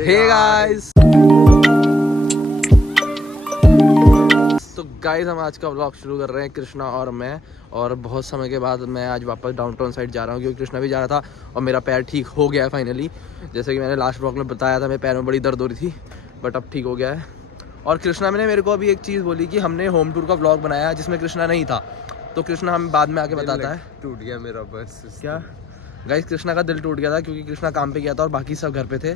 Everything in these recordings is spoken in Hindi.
हे गाइस, तो गाइस हम आज का व्लॉग शुरू कर रहे हैं, कृष्णा और मैं। और बहुत समय के बाद मैं आज वापस डाउनटाउन साइड जा रहा हूँ, क्योंकि कृष्णा भी जा रहा था और मेरा पैर ठीक हो गया है फाइनली। जैसे कि मैंने लास्ट व्लॉग में बताया था, मेरे पैर में बड़ी दर्द हो रही थी, बट अब ठीक हो गया है। और कृष्णा ने मेरे को अभी एक चीज़ बोली कि हमने होम टूर का व्लॉग बनाया जिसमें कृष्णा नहीं था, तो कृष्णा हमें बाद में आके बताता है। टूट गया मेरा बस। क्या गाइस, कृष्णा का दिल टूट गया था क्योंकि कृष्णा काम पे गया था और बाकी सब घर पे थे।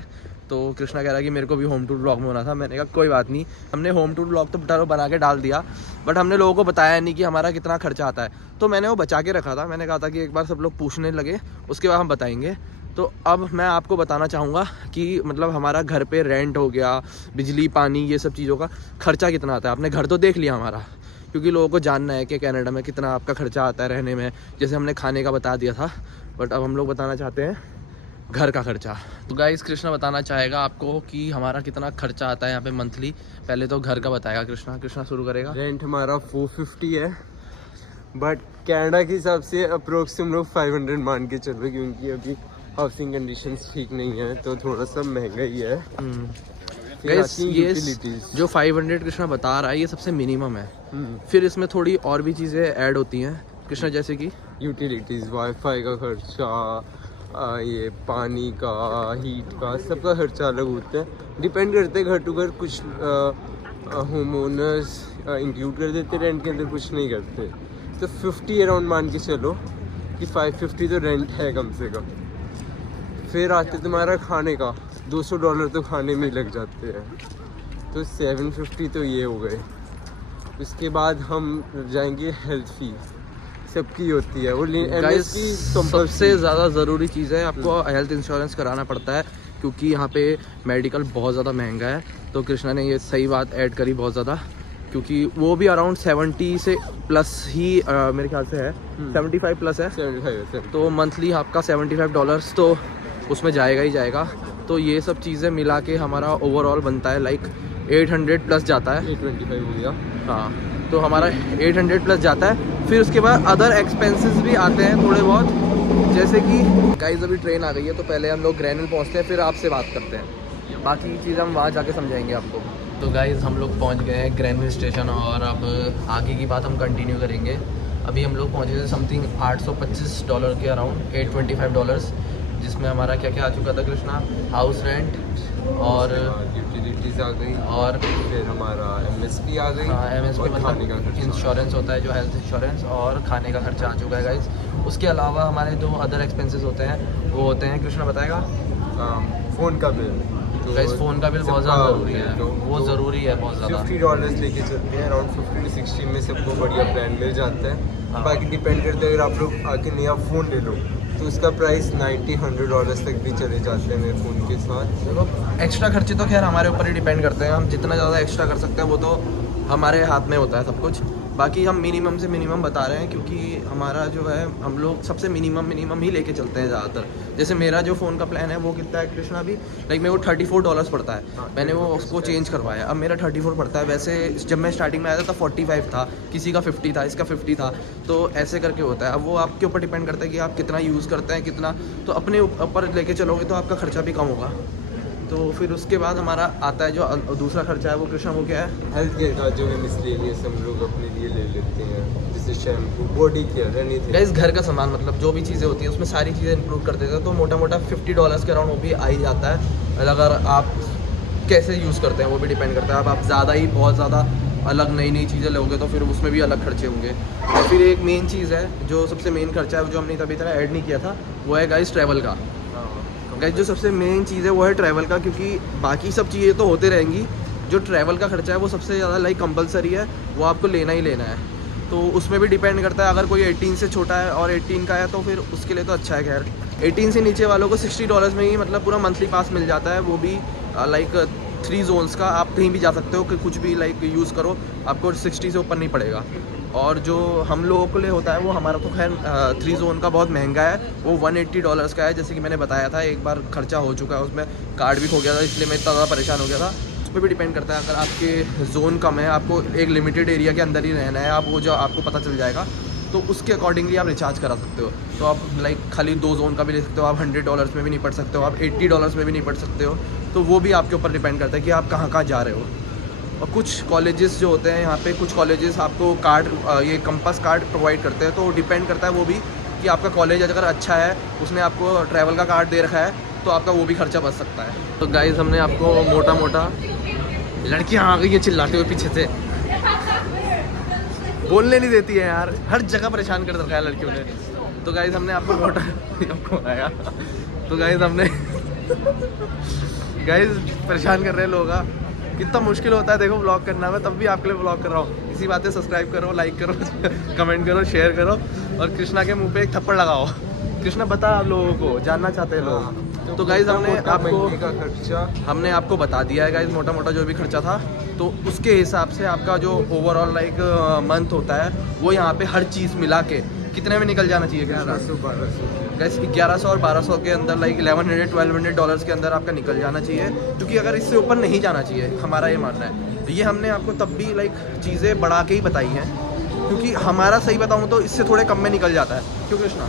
तो कृष्णा कह रहा है कि मेरे को भी होम टूर ब्लॉग में होना था। मैंने कहा कोई बात नहीं, हमने होम टूर ब्लॉग तो बटारो बना के डाल दिया, बट हमने लोगों को बताया नहीं कि हमारा कितना खर्चा आता है। तो मैंने वो बचा के रखा था। मैंने कहा था कि एक बार सब लोग पूछने लगे उसके बाद हम बताएंगे। तो अब मैं आपको बताना चाहूँगा कि मतलब हमारा घर पे रेंट हो गया, बिजली पानी, ये सब चीज़ों का खर्चा कितना आता है। आपने घर तो देख लिया हमारा, क्योंकि लोगों को जानना है कि कनाडा में कितना आपका खर्चा आता है रहने में। जैसे हमने खाने का बता दिया था, बट अब हम लोग बताना चाहते हैं घर का खर्चा। तो गाइस, कृष्णा बताना चाहेगा आपको कि हमारा कितना खर्चा आता है यहाँ पे मंथली। पहले तो घर का बताएगा कृष्णा शुरू करेगा। रेंट हमारा 450 है, बट कनाडा के हिसाब से अप्रोक्स हम लोग 500 मान के चल रहे, क्योंकि अभी हाउसिंग कंडीशंस ठीक नहीं है, तो थोड़ा सा महंगा ही है। गाइस, ये जो 500 कृष्णा बता रहा है ये सबसे मिनिमम है। फिर इसमें थोड़ी और भी चीज़ें ऐड होती हैं कृष्णा, जैसे कि यूटिलिटीज़, वाईफाई का खर्चा, ये पानी का, हीट का, सबका खर्चा अलग होता है। डिपेंड करते हैं घर टू घर। कुछ होम ओनर्स इंक्लूड कर देते रेंट के अंदर, कुछ नहीं करते। तो 50 अराउंड मान के चलो कि 550 तो रेंट है कम से कम। फिर आते तुम्हारा खाने का, $200 तो खाने में लग जाते हैं, तो 750 तो ये हो गए। उसके बाद हम जाएंगे हेल्थ फीस, सबकी होती है वो। गाइस, सबसे ज़्यादा ज़रूरी चीज़ है, आपको हेल्थ इंश्योरेंस कराना पड़ता है, क्योंकि यहाँ पे मेडिकल बहुत ज़्यादा महंगा है। तो कृष्णा ने ये सही बात ऐड करी बहुत ज़्यादा, क्योंकि वो भी अराउंड 70 से प्लस ही मेरे ख्याल से है, 75 प्लस है। 75। तो मंथली आपका $75 तो उसमें जाएगा ही जाएगा। तो ये सब चीज़ें मिला के हमारा ओवरऑल बनता है लाइक 800 प्लस जाता है। 825 हो गया। हाँ, तो हमारा 800 प्लस जाता है। फिर उसके बाद अदर एक्सपेंसेस भी आते हैं थोड़े बहुत, जैसे कि गाइस अभी ट्रेन आ गई है, तो पहले हम लोग ग्रैनल पहुंचते हैं, फिर आपसे बात करते हैं। बाकी चीज़ हम वहाँ जाके समझाएंगे आपको। तो गाइस, हम लोग पहुंच गए हैं ग्रैनल स्टेशन, और अब आगे की बात हम कंटिन्यू करेंगे। अभी हम लोग पहुँचे थे समथिंग $825 के अराउंड, $825, जिसमें हमारा क्या क्या आ चुका था कृष्णा? हाउस रेंट और यूटिलिटीज़ आ गई, और फिर हमारा MSP आ गई। हाँ, MSP खाने का मतलब इंश्योरेंस होता है, जो हेल्थ इंश्योरेंस, और खाने का खर्चा आ चुका है गाइस। उसके अलावा हमारे जो अदर एक्सपेंसेस होते हैं वो होते हैं, कृष्णा बताएगा। फ़ोन का बिल, गाइस फ़ोन का बिल बहुत ज़्यादा ज़रूरी है, वो ज़रूरी है बहुत ज़्यादा। $50 लेके चलते हैं। अराउंड 50 to 60 में सबको बढ़िया प्लान मिल जाता है। बाकी डिपेंड करते हैं, अगर आप लोग आके नया फ़ोन ले लो तो उसका प्राइस $90-100 तक भी चले जाते हैं नए फ़ोन के साथ। देखो, एक्स्ट्रा खर्चे तो खैर हमारे ऊपर ही डिपेंड करते हैं। हम जितना ज़्यादा एक्स्ट्रा कर सकते हैं वो तो हमारे हाथ में होता है सब कुछ। बाकी हम मिनिमम से मिनिमम बता रहे हैं, क्योंकि हमारा जो है हम लोग सबसे मिनिमम ही लेके चलते हैं ज़्यादातर। जैसे मेरा जो फ़ोन का प्लान है वो कितना है कृष्णा? भी लाइक मेरे को $34 पड़ता है। मैंने वो उसको चेंज करवाया, अब मेरा 34 पड़ता है। वैसे जब मैं स्टार्टिंग में आया था तब 45 था, किसी का 50 था, इसका 50 था। तो ऐसे करके होता है। अब वो आपके ऊपर डिपेंड करता है कि आप कितना यूज़ करते हैं, कितना। तो अपने ऊपर लेके चलोगे तो आपका खर्चा भी कम होगा। तो फिर उसके बाद हमारा आता है जो दूसरा खर्चा है, वो कृष्णा वो क्या है? हेल्थ केयर का, जो है मिसलेनियस हम लोग अपने लिए ले लेते हैं, जैसे shampoo, body care, anything. Guys, घर का सामान मतलब जो भी चीज़ें होती हैं उसमें सारी चीज़ें इंक्लूड कर देते हैं। तो मोटा मोटा $50 के अराउंड वो भी आ ही जाता है। अगर आप कैसे यूज़ करते हैं वो भी डिपेंड करता है। अब आप ज़्यादा ही बहुत ज़्यादा अलग नई चीज़ें लोगे तो फिर उसमें भी अलग खर्चे होंगे। और फिर एक मेन चीज़ है, जो सबसे मेन खर्चा है, जो हमने अभी तक ऐड नहीं किया था, वो है गाइस ट्रैवल का। गाइस, जो सबसे मेन चीज़ है वो है ट्रैवल का, क्योंकि बाकी सब चीज़ें तो होते रहेंगी। जो ट्रैवल का खर्चा है वो सबसे ज़्यादा लाइक कंपलसरी है, वो आपको लेना ही लेना है। तो उसमें भी डिपेंड करता है, अगर कोई 18 से छोटा है और 18 का है तो फिर उसके लिए तो अच्छा है। खैर 18 से नीचे वालों को $60 में ही मतलब पूरा मंथली पास मिल जाता है। वो भी लाइक 3 जोन्स का, आप कहीं भी जा सकते हो कि कुछ भी लाइक यूज़ करो, आपको 60 से ऊपर नहीं पड़ेगा। और जो हम लोगों के लिए होता है वो हमारा तो खैर 3 जोन का बहुत महंगा है, वो $180 का है। जैसे कि मैंने बताया था, एक बार खर्चा हो चुका है, उसमें कार्ड भी खो गया था, इसलिए मैं इतना ज़्यादा परेशान हो गया था। उस पर भी डिपेंड करता है, अगर आपके जोन कम है, आपको एक लिमिटेड एरिया के अंदर ही रहना है, आप वो जो आपको पता चल जाएगा, तो उसके अकॉर्डिंगली आप रिचार्ज करा सकते हो। तो आप लाइक खाली 2 जोन का भी ले सकते हो, आप $100 में भी नहीं पढ़ सकते हो, आप $80 में भी नहीं पढ़ सकते हो। तो वो भी आपके ऊपर डिपेंड करता है कि आप कहाँ कहाँ जा रहे हो। और कुछ कॉलेजेस जो होते हैं यहाँ पे, कुछ कॉलेजेस आपको कार्ड ये कंपास कार्ड प्रोवाइड करते हैं, तो डिपेंड करता है वो भी कि आपका कॉलेज अगर अच्छा है, उसने आपको ट्रैवल का कार्ड दे रखा है, तो आपका वो भी खर्चा बच सकता है। तो गाइज़ हमने आपको मोटा मोटा, लड़कियाँ आ गई हैं चिल्लाते हुए पीछे से, बोलने नहीं देती है यार, हर जगह परेशान कर रखा है लड़कियों ने। तो गाइज़ हमने आपको मोटा आपको आया, तो गाइज़ हमने गाइज़ परेशान कर रहे हैं लोग, कितना मुश्किल होता है देखो व्लॉग करना। मैं तब भी आपके लिए व्लॉग कर रहा हूँ। इसी बात पे सब्सक्राइब करो, लाइक करो, कमेंट करो, शेयर करो और कृष्णा के मुंह पे एक थप्पड़ लगाओ। कृष्णा बता आप लोगों को, जानना चाहते हैं लोग। तो गाइज़ हमने आपको बता दिया है गाइज़ मोटा मोटा जो भी खर्चा था। तो उसके हिसाब से आपका जो ओवरऑल लाइक मंथ होता है, वो यहाँ पे हर चीज़ मिला के कितने में निकल जाना चाहिए? 1100 गैस 1100 और 1200 के अंदर, लाइक 1100-1200 डॉलर्स के अंदर आपका निकल जाना चाहिए, क्योंकि अगर इससे ऊपर नहीं जाना चाहिए, हमारा ये मानना है। तो ये हमने आपको तब भी लाइक चीज़ें बढ़ा के ही बताई हैं, क्योंकि हमारा सही बताऊँ तो इससे थोड़े कम में निकल जाता है। क्यों कृष्णा?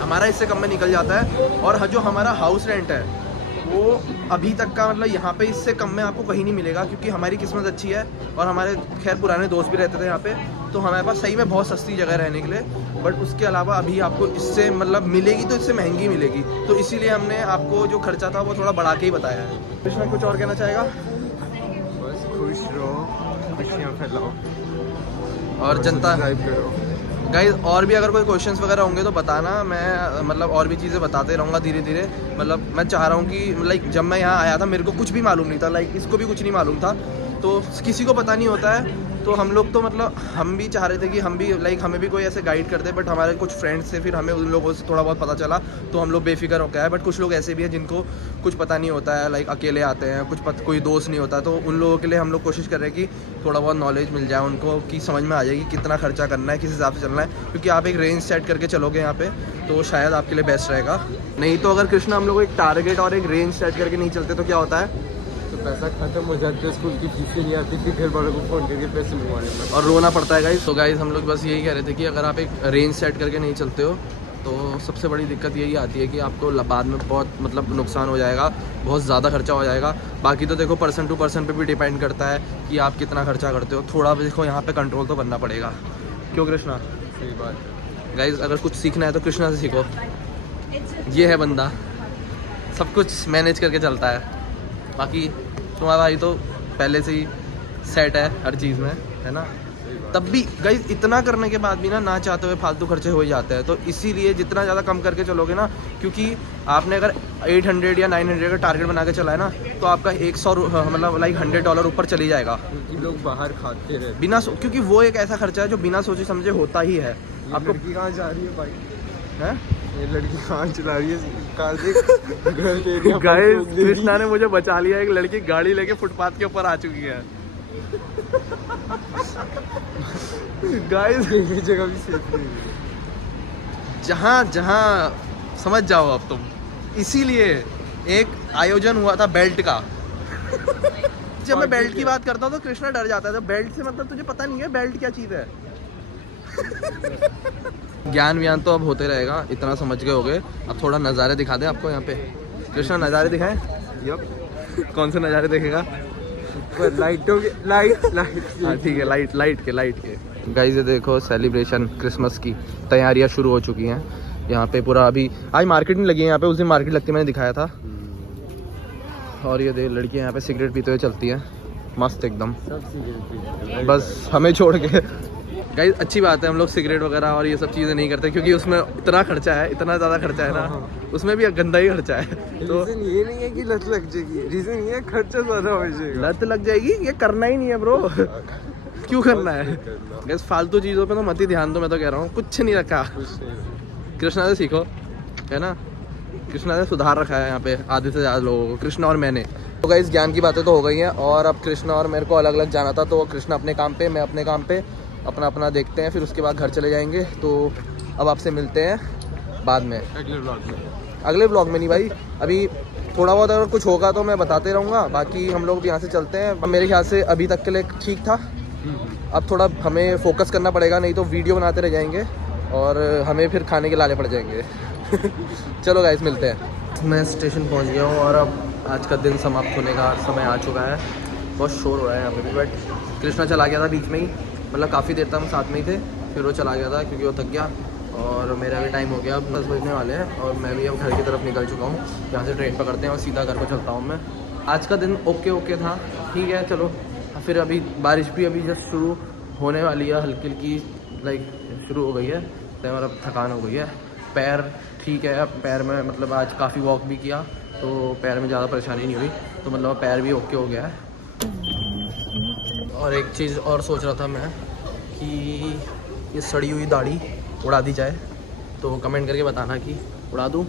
हमारा इससे कम में निकल जाता है। और जो हमारा हाउस रेंट है वो अभी तक का मतलब यहाँ पे इससे कम में आपको कहीं नहीं मिलेगा, क्योंकि हमारी किस्मत अच्छी है और हमारे खैर पुराने दोस्त भी रहते थे यहाँ पे, तो हमारे पास सही में बहुत सस्ती जगह रहने के लिए। बट उसके अलावा अभी आपको इससे मतलब मिलेगी तो इससे महंगी मिलेगी, तो इसीलिए हमने आपको जो खर्चा था वो थोड़ा बढ़ा के ही बताया है। इसमें कुछ और कहना चाहेगा? बस खुश रहो, खुशियाँ फैलाओ और जनता करो गाइस। और भी अगर कोई क्वेश्चंस वगैरह होंगे तो बताना, मैं मतलब और भी चीज़ें बताते रहूँगा धीरे धीरे। मतलब मैं चाह रहा हूँ कि लाइक जब मैं यहाँ आया था मेरे को कुछ भी मालूम नहीं था, लाइक इसको भी कुछ नहीं मालूम था, तो किसी को पता नहीं होता है। तो हम लोग तो मतलब हम भी चाह रहे थे कि हम भी लाइक हमें भी कोई ऐसे गाइड कर दे, बट हमारे कुछ फ्रेंड्स से फिर हमें उन लोगों से थोड़ा बहुत पता चला, तो हम लोग बेफिक्र हो गए हैं। बट कुछ लोग ऐसे भी हैं जिनको कुछ पता नहीं होता है, लाइक अकेले आते हैं, कोई दोस्त नहीं होता, तो उन लोगों के लिए हम लोग कोशिश कर रहे हैं कि थोड़ा बहुत नॉलेज मिल जाए उनको, कि समझ में आ जाएगी कितना खर्चा करना है, किस हिसाब से चलना है। क्योंकि आप एक रेंज सेट करके चलोगे यहाँ पे तो शायद आपके लिए बेस्ट रहेगा। नहीं तो अगर कृष्णा हम लोग एक टारगेट और एक रेंज सेट करके नहीं चलते तो क्या होता है, तो पैसा खत्म हो जाता है, स्कूल की फीस नहीं आती, फिर घर वालों को फ़ोन करके पैसे मंगवाने में और रोना पड़ता है गाइस। तो गाइस हम लोग बस यही कह रहे थे कि अगर आप एक रेंज सेट करके नहीं चलते हो तो सबसे बड़ी दिक्कत यही आती है कि आपको बाद में बहुत मतलब नुकसान हो जाएगा, बहुत ज़्यादा खर्चा हो जाएगा। बाकी तो देखो पर्सन टू पर्सन पे भी डिपेंड करता है कि आप कितना खर्चा करते हो। थोड़ा भी देखो यहाँ पे कंट्रोल तो करना पड़ेगा। क्यों कृष्णा? सही बात है गाइस, अगर कुछ सीखना है तो कृष्णा से सीखो। ये है बंदा, सब कुछ मैनेज करके चलता है। बाकी तुम्हारा भाई तो पहले से ही सेट है हर चीज़ में, है ना? तब भी गाइस इतना करने के बाद भी ना चाहते हुए फालतू खर्चे हो ही जाते हैं। तो इसीलिए जितना ज़्यादा कम करके चलोगे ना, क्योंकि आपने अगर 800 या 900 का टारगेट बना के चला है ना, तो आपका 100 मतलब लाइक $100 ऊपर चली जाएगा। क्योंकि लोग बाहर खाते रहते बिना क्योंकि वो एक ऐसा खर्चा है जो बिना सोचे समझे होता ही है। आपको लड़की कहाँ जा रही है भाई? है ये लड़की कहाँ चला रही है? कार से गाइस कृष्णा ने मुझे बचा लिया। एक लड़की गाड़ी लेके फुटपाथ के ऊपर आ चुकी है। गाइस ये जगह भी सेफ नहीं है। जहाँ समझ जाओ अब तुम। इसीलिए एक आयोजन हुआ था बेल्ट का। जब मैं बेल्ट की बात करता हूँ तो कृष्णा डर जाता है। तो बेल्ट से मतलब तुझे पता नहीं है बेल्ट क्या चीज़ है। ज्ञान व्यान तो अब होते रहेगा, इतना समझ गए होगे। अब थोड़ा नज़ारे दिखा दे आपको यहाँ पे। कृष्णा नज़ारे दिखाएं? यप। कौन से नज़ारे देखेगा? लाइटों के लाइट हाँ ठीक है, लाइट के गाइस ये देखो सेलिब्रेशन क्रिसमस की तैयारियां शुरू हो चुकी हैं यहाँ पे। पूरा अभी आज मार्केट नहीं लगी है यहाँ पे, उस दिन मार्केट लगती मैंने दिखाया था। और ये देख लड़कियाँ यहाँ पे सिगरेट पीते हुए चलती हैं, मस्त एकदम, बस हमें छोड़ के। गाइस अच्छी बात है, हम लोग सिगरेट वगैरह और ये सब चीज़ें नहीं करते, क्योंकि उसमें इतना खर्चा है, इतना ज़्यादा खर्चा है ना, उसमें भी गंदा ही खर्चा है। तो रीजन ये नहीं है कि लत लग जाएगी, रीजन ये है खर्चा ज़्यादा हो जाएगा। लत लग जाएगी, ये करना ही नहीं है ब्रो। क्यों करना है? गैस फालतू चीज़ों पे तो मत ही ध्यान दो, मैं तो कह रहा हूँ। कुछ नहीं रखा, कृष्णा से सीखो, है ना? कृष्णा ने सुधार रखा है यहाँ पे आधे से ज़्यादा लोगों को, कृष्णा और मैंने। तो गाइस ज्ञान की बातें तो हो गई हैं, और अब कृष्णा और मेरे को अलग अलग जाना था। तो कृष्णा अपने काम पे, मैं अपने काम पे, अपना अपना देखते हैं, फिर उसके बाद घर चले जाएंगे। तो अब आपसे मिलते हैं बाद में अगले ब्लॉग में नहीं भाई, अभी थोड़ा बहुत अगर कुछ होगा तो मैं बताते रहूँगा। बाकी हम लोग यहाँ से चलते हैं। मेरे ख्याल से अभी तक के लिए ठीक था, अब थोड़ा हमें फोकस करना पड़ेगा, नहीं तो वीडियो बनाते रह जाएंगे और हमें फिर खाने के लाले पड़ जाएंगे। चलो गाइस मिलते हैं। मैं स्टेशन पहुँच गया हूँ और अब आज का दिन समाप्त होने का समय आ चुका है। बहुत शोर हो रहा है यहाँ पे भी, बट कृष्णा चला गया था बीच में ही, मतलब काफ़ी देर तक हम साथ में ही थे, फिर वो चला गया था क्योंकि वो थक गया। और मेरा भी टाइम हो गया, अब 10 बजने वाले हैं और मैं भी अब घर की तरफ निकल चुका हूँ। यहाँ से ट्रेन पकड़ते हैं और सीधा घर को चलता हूँ मैं। आज का दिन ओके था, ठीक है चलो। फिर अभी बारिश भी अभी जस्ट शुरू होने वाली है, हल्की हल्की लाइक शुरू हो गई है, तो मतलब थकान हो गई है। पैर ठीक है, पैर में मतलब आज काफ़ी वॉक भी किया तो पैर में ज़्यादा परेशानी नहीं हुई, तो मतलब पैर भी ओके हो गया है। और एक चीज़ और सोच रहा था मैं कि ये सड़ी हुई दाढ़ी उड़ा दी जाए, तो कमेंट करके बताना कि उड़ा दूँ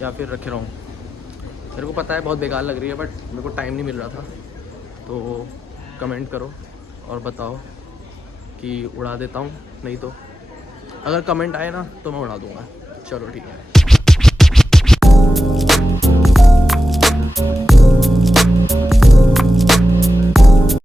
या फिर रखे रहूँ। मेरे को पता है बहुत बेकार लग रही है, बट मेरे को टाइम नहीं मिल रहा था, तो कमेंट करो और बताओ कि उड़ा देता हूँ, नहीं तो अगर कमेंट आए ना तो मैं उड़ा दूँगा। चलो ठीक है।